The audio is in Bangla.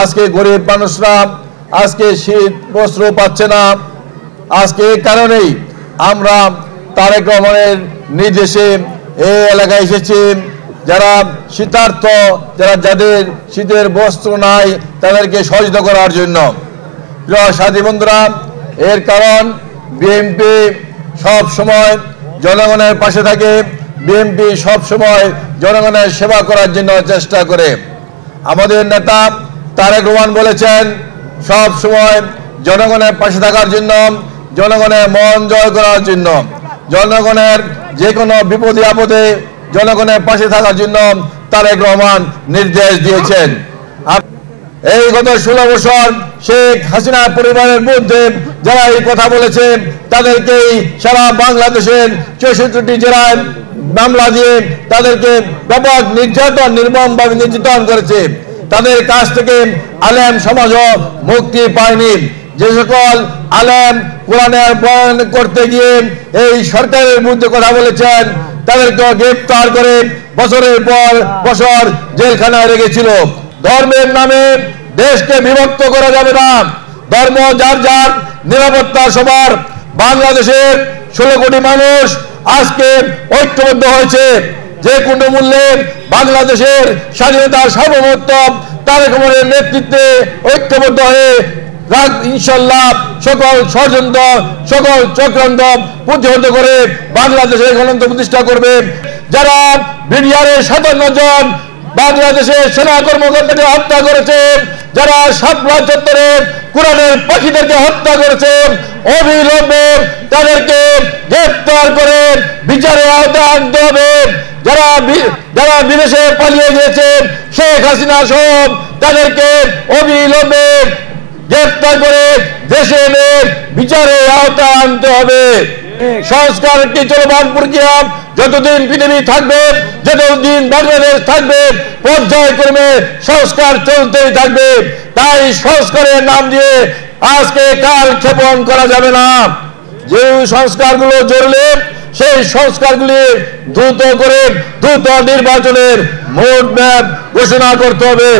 আজকে গরিব মানুষরা আজকে শীত বস্ত্র পাচ্ছে না। আজকে এই কারণেই আমরা তারেক রহমানের নির্দেশে এই এলাকায় এসেছি, যারা শীতার্থ, যাদের শীতের বস্ত্র নাই তাদেরকে সহযোগিতা করার জন্য। প্রিয় সাথী বন্ধুরা, এর কারণ বিএনপি সব সময় জনগণের পাশে থাকে, বিএনপি সব সময় জনগণের সেবা করার জন্য চেষ্টা করে। আমাদের নেতা তারেক রহমান বলেছেন সব সময় জনগণের পাশে থাকার জন্য, জনগণের মন জয় করার জন্য, জনগণের যে কোনো বিপদে আপদে জনগণের পাশে থাকার জন্য তারেক রহমান নির্দেশ দিয়েছেন। এই গত 16 বছর শেখ হাসিনা পরিবারের মধ্যে যারা এই কথা বলেছে তাদেরকেই সারা বাংলাদেশের 64টি জেলায় মামলা দিয়ে তাদেরকে ব্যাপক নির্যাতন, নির্মমভাবে নির্যাতন করেছে। তাদের কাছ থেকে আলেম সমাজও মুক্তি পায়নি। যে সকল আলেম কোরআনের বয়ান করতে গিয়ে এই সরকারের বিরুদ্ধে কথা বলেছেন তাদেরকে গ্রেফতার করে বছরের পর বছর জেলখানায় রেখেছিল। ধর্মের নামে দেশকে বিভক্ত করা যাবে না। ধর্ম যার যার, নিরাপত্তা সবার। বাংলাদেশের 16 কোটি মানুষ আজকে ঐক্যবদ্ধ হয়েছে। যে কোনো মূল্যে বাংলাদেশের স্বাধীনতার সার্বভৌমত্ব তারেক রহমানের নেতৃত্বে ঐক্যবদ্ধ হয়ে ইনশাল্লাহ সকল ষড়যন্ত্র, সকল চক্রান্ত প্রতিহত করে বাংলাদেশের গণতন্ত্র প্রতিষ্ঠা করবে। যারা বিডিআরের 57 জন বাংলাদেশের সেনা কর্মকর্তাকে হত্যা করেছে, যারা শাপলা চত্বরে কোরআনের পাখিদেরকে হত্যা করেছে, অবিলম্বে তাদেরকে গ্রেফতার করে বিচারের আওতায় আনতে হবে। যারা বিদেশে পালিয়ে গিয়েছে শেখ হাসিনা সহ তাদেরকে অবিলম্বে গ্রেফতার করে দেশে এনে বিচারের আওতায় আনতে হবে। সংস্কার একটি চলমান প্রক্রিয়া। যতদিন পৃথিবী থাকবে, যতদিন বাংলাদেশ থাকবে, পর্যায়ক্রমে সংস্কার চলতেই থাকবে। তাই সংস্কারের নাম দিয়ে আজকে কাল ক্ষেপণ করা যাবে না। যে সংস্কারগুলো জরুরি সেই সংস্কারগুলি দ্রুত করে দ্রুত নির্বাচনের মোড ম্যাপ ঘোষণা করতে হবে।